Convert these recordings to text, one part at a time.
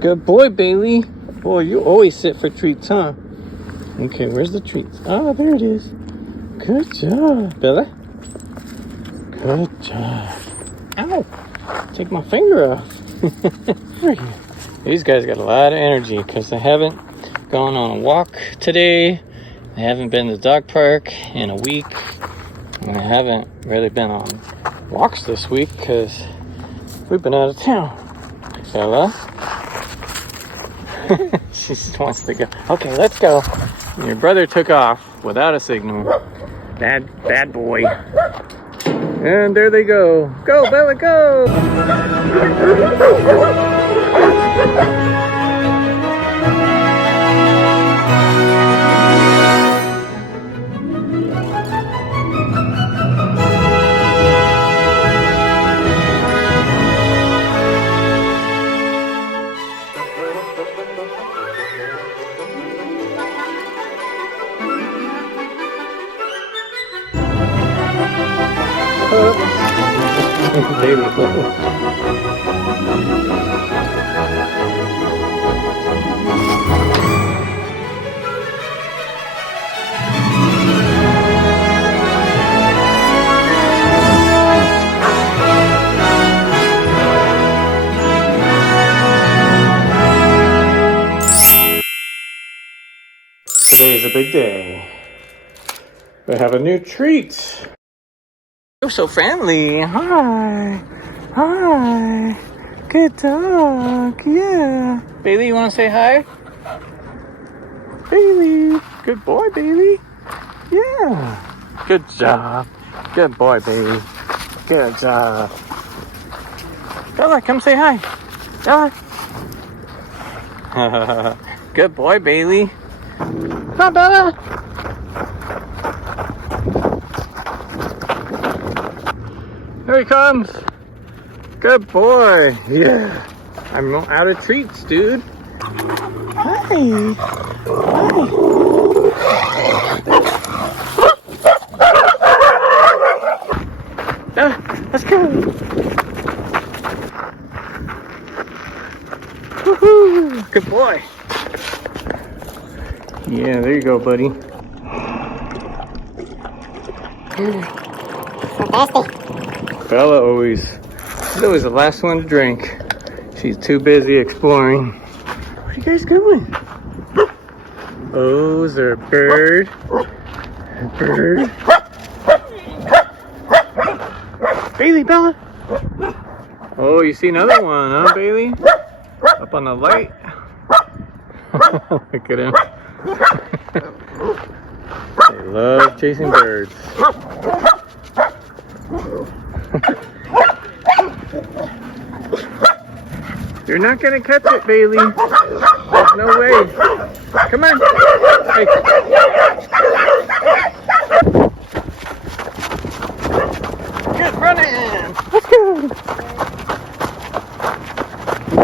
Good boy, Bailey. Boy, you always sit for treats, huh? Okay, where's the treats? Oh, there it is. Good job, Bella. Good job. Ow! Take my finger off. These guys got a lot of energy because they haven't gone on a walk today. They haven't been to the dog park in a week. And they haven't really been on walks this week because we've been out of town. Bella. She just wants to go. Okay, let's go. Your brother took off without a signal. Bad boy. And there they go. Go, Bella, go! Baby. Today is a big day. We have a new treat. You're so friendly. Hi. Hi. Good dog. Yeah. Bailey, you want to say hi? Bailey. Good boy, Bailey. Yeah. Good job. Good boy, Bailey. Good job. Bella, come say hi. Bella. Good boy, Bailey. Come on, Bella. Here he comes. Good boy. Yeah. I'm out of treats, dude. Hi. Hi. Let's go. Woohoo. Good boy. Yeah, there you go, buddy. Bella she's always the last one to drink. She's too busy exploring. Where are you guys going? Oh, is there a bird? A bird? Bailey, Bella. Oh, you see another one, huh, Bailey? Up on the light. Look at him. They love chasing birds. You're not gonna catch it, Bailey. There's no way. Come on. Hey. Good running. Let's go.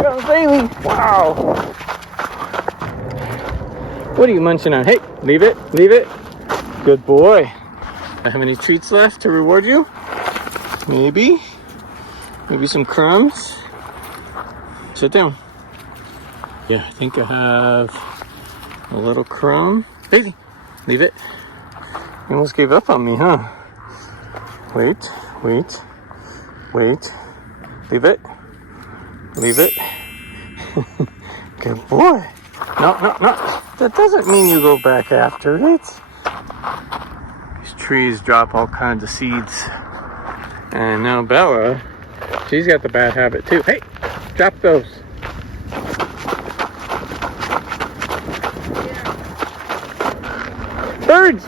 Go, Bailey. Wow. What are you munching on? Hey, leave it. Leave it. Good boy. I have any treats left to reward you? Maybe. Maybe some crumbs. Sit down. Yeah, I think I have a little crumb. Bailey, leave it. You almost gave up on me, huh? Wait. Leave it. Leave it. Good boy. No. That doesn't mean you go back after it. These trees drop all kinds of seeds. And now Bella, she's got the bad habit too. Hey, drop those. Birds.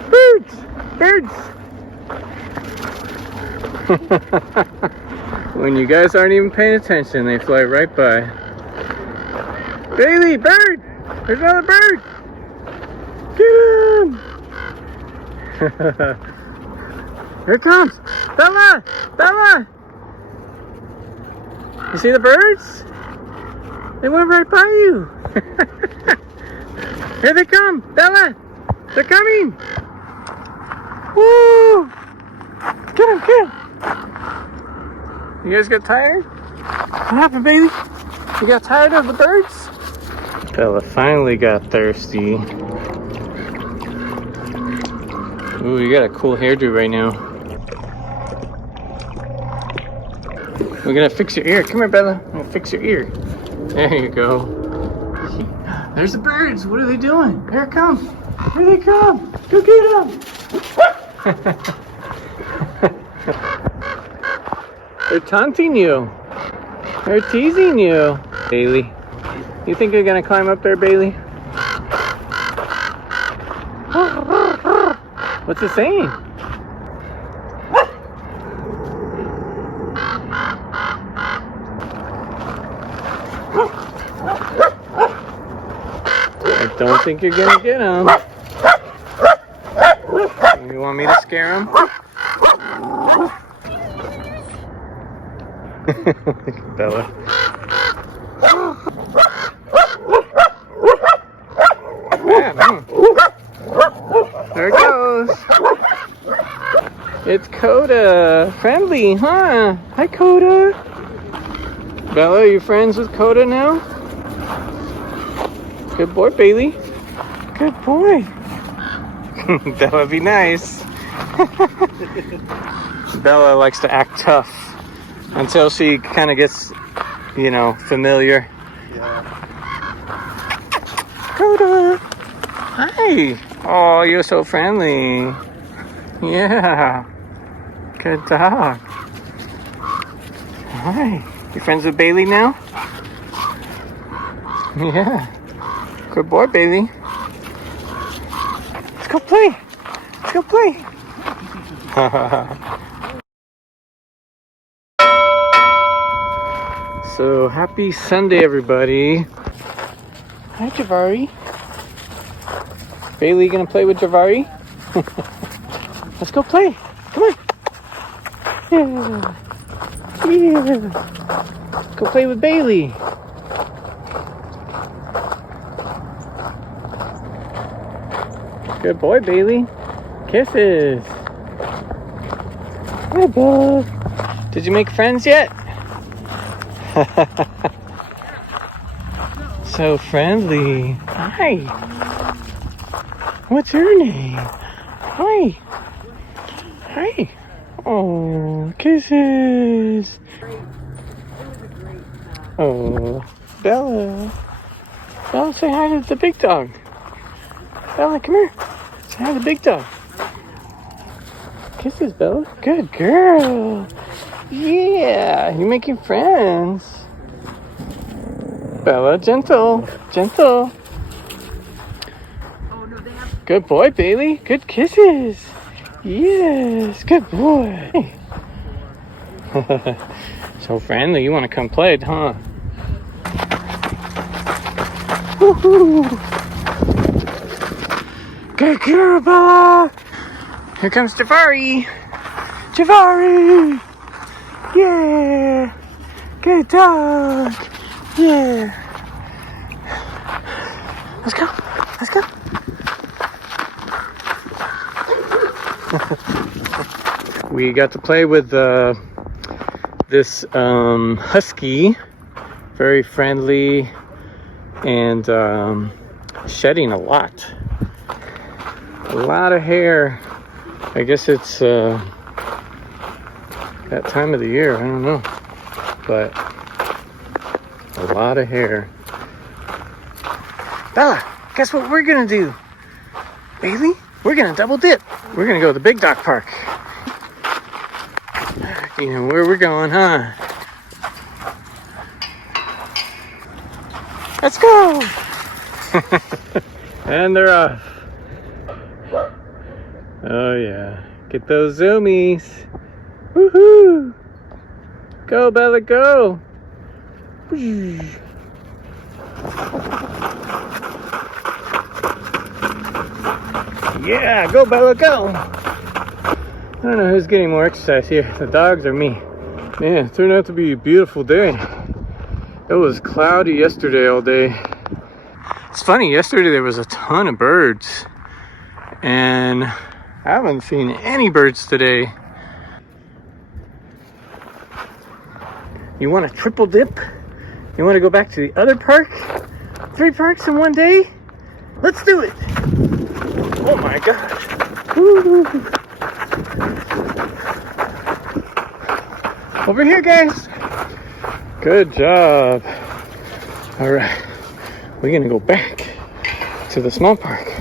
When you guys aren't even paying attention, they fly right by. Bailey, bird! There's another bird! Get him! Here it comes! Bella! You see the birds? They went right by you. Here they come! Bella! They're coming! Woo! Get him! You guys got tired? What happened, baby? You got tired of the birds? Bella finally got thirsty. Ooh, you got a cool hairdo right now. We're gonna fix your ear. Come here, Bella. I'm gonna fix your ear. There you go. There's the birds. What are they doing? Here it comes. Here they come. Go get them. They're taunting you. They're teasing you. Bailey. You think you're gonna climb up there, Bailey? What's it saying? I don't think you're gonna get him. You want me to scare him? Look at Bella. There it goes. It's Koda. Friendly, huh? Hi, Koda. Bella, are you friends with Koda now? Good boy, Bailey. Good boy. That would be nice. Bella likes to act tough until she kind of gets, you know, familiar. Yeah. Koda. Hi. Oh, you're so friendly. Yeah. Good dog. Hi. You friends with Bailey now? Yeah. Good boy, Bailey. Let's go play. Let's go play. So, happy Sunday, everybody. Hi, Jabari. Bailey, gonna play with Jabari? Let's go play. Come on. Yeah. Yeah. Go play with Bailey. Good boy, Bailey. Kisses. Hi, bud. Did you make friends yet? So friendly. Hi. What's your name? Hi. Hi. Oh, kisses. Oh, Bella. Bella, say hi to the big dog. Bella, come here. Say hi to the big dog. Kisses, Bella. Good girl. Yeah, you're making friends. Bella, gentle. Gentle. Good boy, Bailey. Good kisses. Yes, good boy. So friendly. You want to come play, huh? Woohoo! Good girl, Bella. Here comes Jabari. Jabari. Yeah. Good dog. Yeah. Let's go. Let's go. We got to play with this Husky. Very friendly and shedding a lot. A lot of hair. I guess it's that time of the year. I don't know. But a lot of hair. Bella, guess what we're gonna do? Bailey, we're gonna double dip. We're gonna go to the big dog park. You know where we're going, huh? Let's go! And they're off. Oh yeah, get those zoomies. Woohoo! Go, Bella, go! Yeah, go, Bella, go! I don't know who's getting more exercise here, the dogs or me. Man, it turned out to be a beautiful day. It was cloudy yesterday all day. It's funny, yesterday there was a ton of birds. And I haven't seen any birds today. You want a triple dip? You want to go back to the other park? 3 parks in one day? Let's do it. Oh my gosh. Woo. Over here, guys. Good job. All right. We're gonna go back to the small park.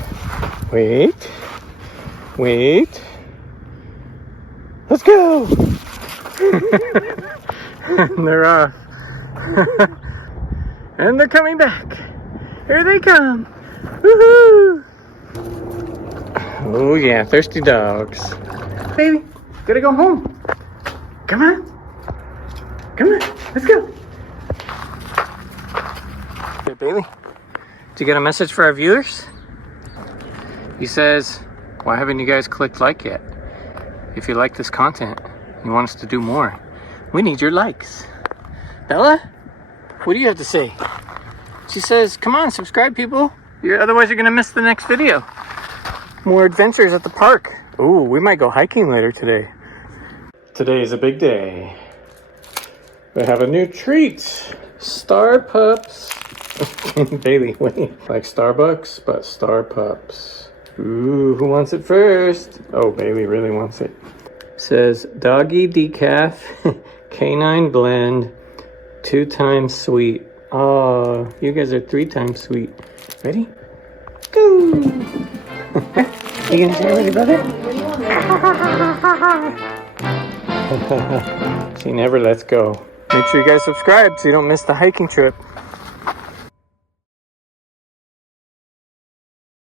Wait. Let's go. And they're off. And they're coming back. Here they come. Woohoo! Oh yeah, thirsty dogs. Baby, gotta go home. Come on. Come on, let's go. Hey, Bailey, did you get a message for our viewers? He says, why haven't you guys clicked like yet? If you like this content, you want us to do more, we need your likes. Bella, what do you have to say? She says, come on, subscribe, people. Otherwise, you're going to miss the next video. More adventures at the park. Ooh, we might go hiking later today. Today is a big day. They have a new treat. Star Pups. Bailey, wait. Like Starbucks, but Star Pups. Ooh, who wants it first? Oh, Bailey really wants it. Says, doggy decaf, canine blend, 2 times sweet. Oh, you guys are 3 times sweet. Ready? Go! You gonna say ready, brother? She never lets go. Make sure you guys subscribe so you don't miss the hiking trip.